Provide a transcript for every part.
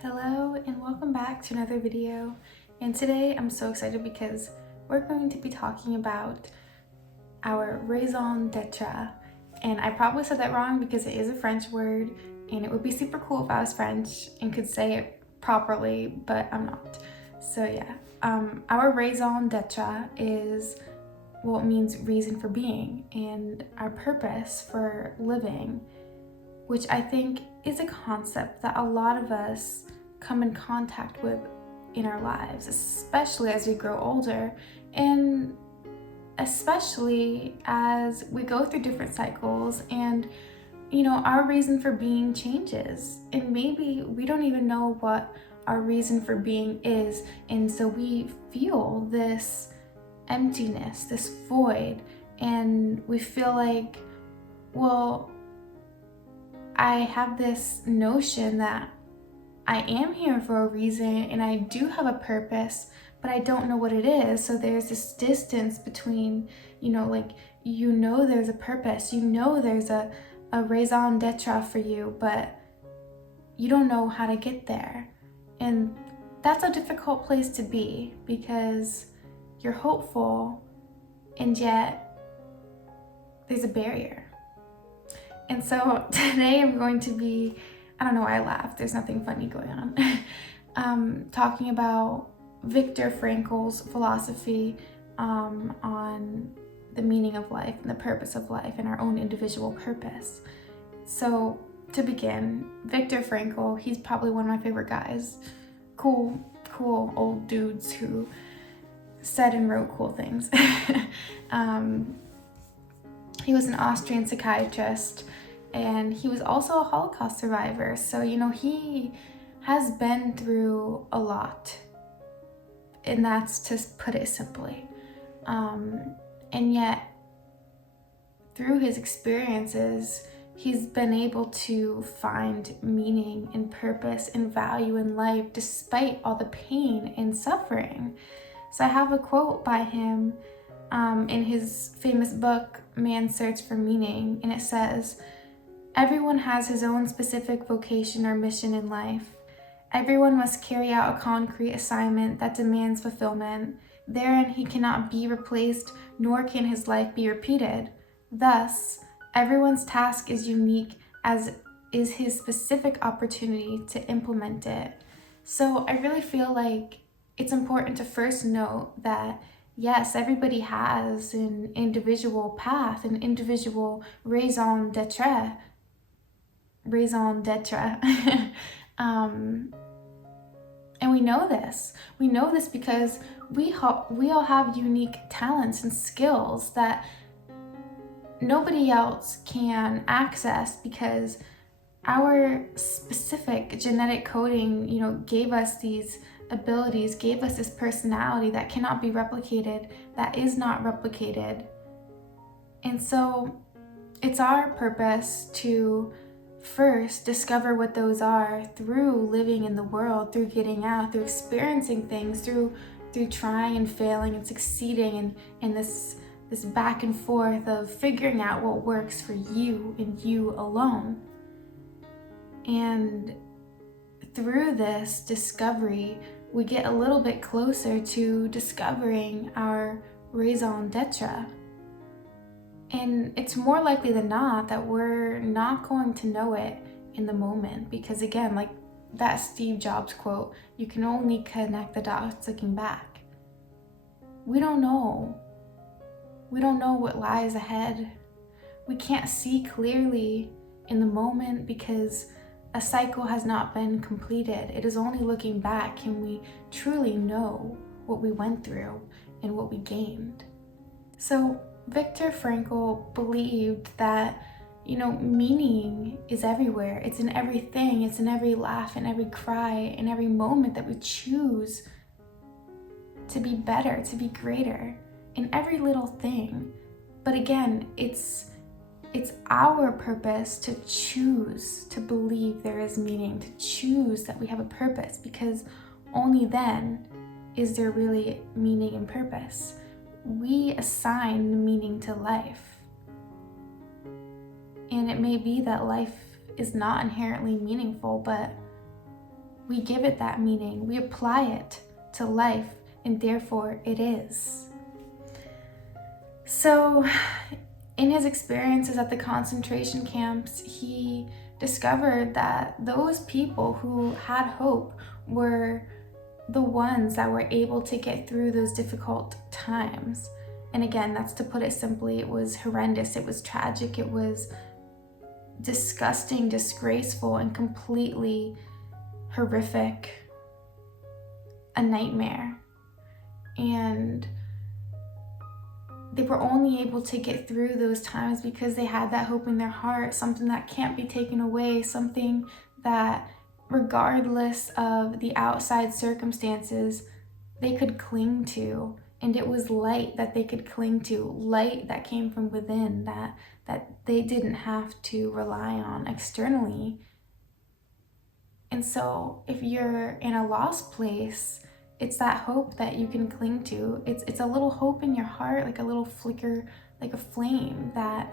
Hello and welcome back to another video, and today I'm so excited because we're going to be talking about our raison d'etre. And I probably said that wrong because it is a French word and it would be super cool if I was French and could say it properly, but I'm not. So yeah, our raison d'etre is what means reason for being and our purpose for living, which I think is a concept that a lot of us come in contact with in our lives, especially as we grow older and especially as we go through different cycles and our reason for being changes, and maybe we don't even know what our reason for being is, and so we feel this emptiness, this void, and we feel like, well, I have this notion that I am here for a reason and I do have a purpose, but I don't know what it is. So there's this distance between, there's a purpose, there's a raison d'etre for you, but you don't know how to get there. And that's a difficult place to be because you're hopeful and yet there's a barrier. And so today I'm going to be, I don't know why I laughed, there's nothing funny going on, talking about Viktor Frankl's philosophy on the meaning of life and the purpose of life and our own individual purpose. So to begin, Viktor Frankl, he's probably one of my favorite guys. Cool old dudes who said and wrote cool things. He was an Austrian psychiatrist, and he was also a Holocaust survivor. So, he has been through a lot, and that's to put it simply. And yet, through his experiences, he's been able to find meaning and purpose and value in life despite all the pain and suffering. So I have a quote by him in his famous book, Man's Search for Meaning, and it says, "Everyone has his own specific vocation or mission in life. Everyone must carry out a concrete assignment that demands fulfillment. Therein he cannot be replaced, nor can his life be repeated. Thus, everyone's task is unique, as is his specific opportunity to implement it." So I really feel like it's important to first note that yes, everybody has an individual path, an individual raison d'etre. And we know this. We know this because we all have unique talents and skills that nobody else can access because our specific genetic coding, gave us these abilities, gave us this personality that cannot be replicated, that is not replicated. And so it's our purpose to first discover what those are through living in the world, through getting out, through experiencing things, through trying and failing and succeeding in this back and forth of figuring out what works for you and you alone. And through this discovery, we get a little bit closer to discovering our raison d'etre. And it's more likely than not that we're not going to know it in the moment because, again, like that Steve Jobs quote, you can only connect the dots looking back. We don't know. We don't know what lies ahead. We can't see clearly in the moment because a cycle has not been completed. It is only looking back can we truly know what we went through and what we gained. So Viktor Frankl believed that, meaning is everywhere. It's in everything. It's in every laugh and every cry and every moment that we choose to be better, to be greater in every little thing. But again, it's our purpose to choose to believe there is meaning, to choose that we have a purpose, because only then is there really meaning and purpose. We assign the meaning to life. And it may be that life is not inherently meaningful, but we give it that meaning, we apply it to life, and therefore it is. So in his experiences at the concentration camps, he discovered that those people who had hope were the ones that were able to get through those difficult times. And again, that's to put it simply, it was horrendous, it was tragic, it was disgusting, disgraceful, and completely horrific, a nightmare. And they were only able to get through those times because they had that hope in their heart, something that can't be taken away, something that regardless of the outside circumstances, they could cling to. And it was light that they could cling to, light that came from within, that they didn't have to rely on externally. And so if you're in a lost place, it's that hope that you can cling to. It's a little hope in your heart, like a little flicker, like a flame that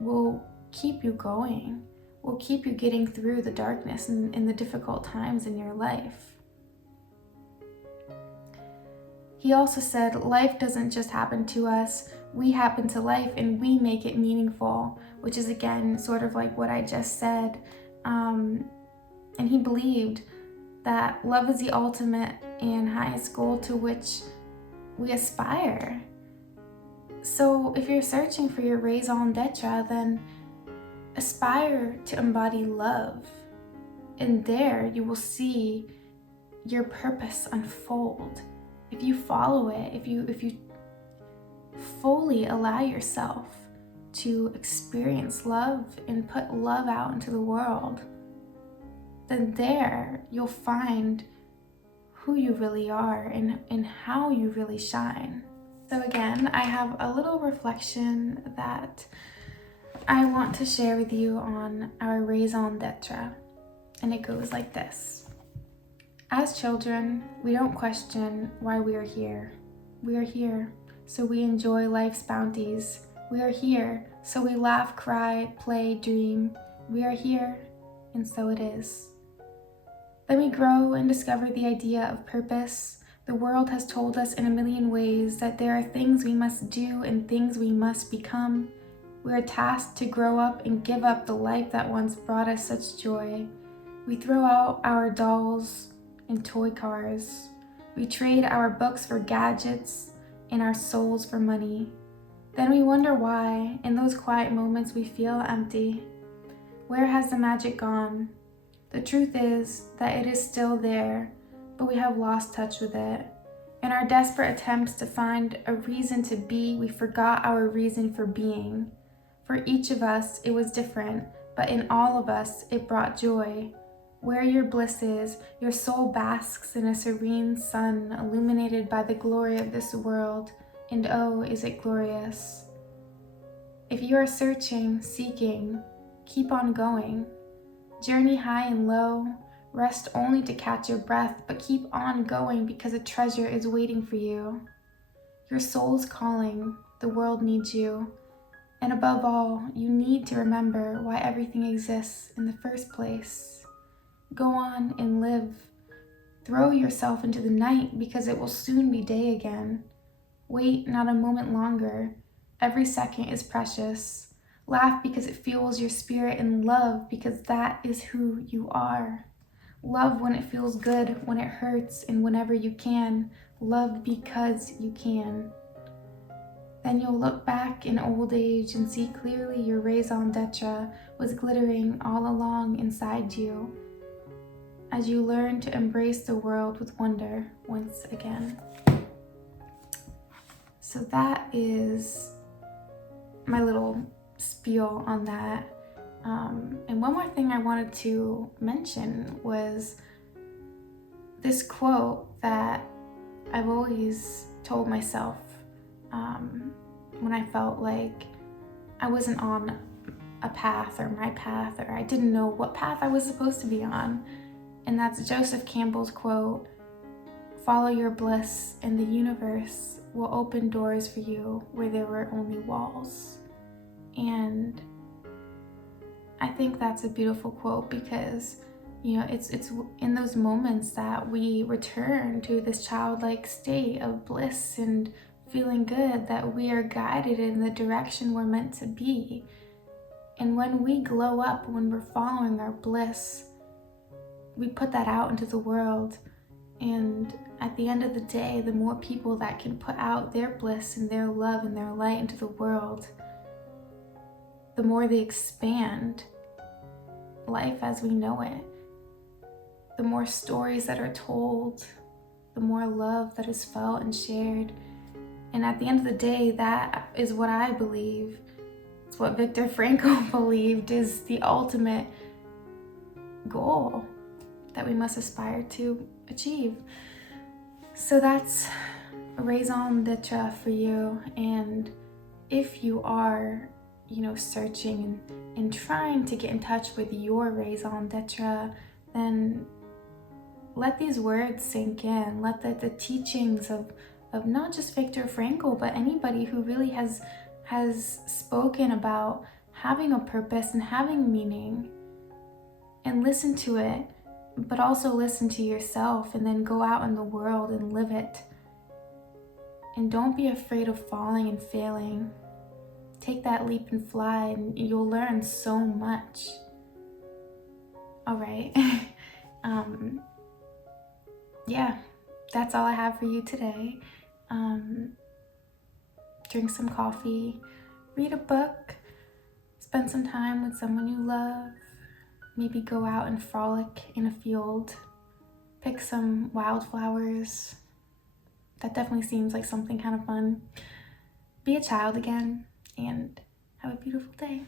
will keep you going, will keep you getting through the darkness and the difficult times in your life. He also said, life doesn't just happen to us, we happen to life and we make it meaningful, which is again sort of like what I just said. And he believed that love is the ultimate and highest goal to which we aspire. So if you're searching for your raison d'etre, then aspire to embody love. And there you will see your purpose unfold. If you follow it, if you fully allow yourself to experience love and put love out into the world, then there you'll find who you really are and how you really shine. So again, I have a little reflection that I want to share with you on our raison d'etre, and it goes like this. As children, we don't question why we are here. We are here so we enjoy life's bounties. We are here so we laugh, cry, play, dream. We are here, and so it is. Then we grow and discover the idea of purpose. The world has told us in a million ways that there are things we must do and things we must become. We are tasked to grow up and give up the life that once brought us such joy. We throw out our dolls and toy cars. We trade our books for gadgets and our souls for money. Then we wonder why, in those quiet moments, we feel empty. Where has the magic gone? The truth is that it is still there, but we have lost touch with it. In our desperate attempts to find a reason to be, we forgot our reason for being. For each of us, it was different, but in all of us, it brought joy. Where your bliss is, your soul basks in a serene sun illuminated by the glory of this world, and oh, is it glorious. If you are searching, seeking, keep on going. Journey high and low, rest only to catch your breath, but keep on going because a treasure is waiting for you. Your soul's calling, the world needs you. And above all, you need to remember why everything exists in the first place. Go on and live. Throw yourself into the night because it will soon be day again. Wait not a moment longer. Every second is precious. Laugh because it fuels your spirit, and love because that is who you are. Love when it feels good, when it hurts, and whenever you can. Love because you can. Then you'll look back in old age and see clearly your raison d'etre was glittering all along inside you as you learn to embrace the world with wonder once again. So that is my little spiel on that. And one more thing I wanted to mention was this quote that I've always told myself when I felt like I wasn't on a path or my path, or I didn't know what path I was supposed to be on. And that's Joseph Campbell's quote, "Follow your bliss and the universe will open doors for you where there were only walls." And I think that's a beautiful quote because, You know, it's in those moments that we return to this childlike state of bliss and feeling good, that we are guided in the direction we're meant to be. And when we glow up, when we're following our bliss, we put that out into the world. And at the end of the day, the more people that can put out their bliss and their love and their light into the world, the more they expand life as we know it. The more stories that are told, the more love that is felt and shared. And at the end of the day, that is what I believe. It's what Viktor Frankl believed is the ultimate goal that we must aspire to achieve. So that's raison d'etre for you. And if you are, searching and trying to get in touch with your raison d'etre, then let these words sink in. Let the teachings of not just Viktor Frankl, but anybody who really has spoken about having a purpose and having meaning, and listen to it, but also listen to yourself, and then go out in the world and live it. And don't be afraid of falling and failing. Take that leap and fly, and you'll learn so much. All right. Yeah, that's all I have for you today. Drink some coffee, read a book, spend some time with someone you love, maybe go out and frolic in a field, pick some wildflowers. That definitely seems like something kind of fun. Be a child again, and have a beautiful day.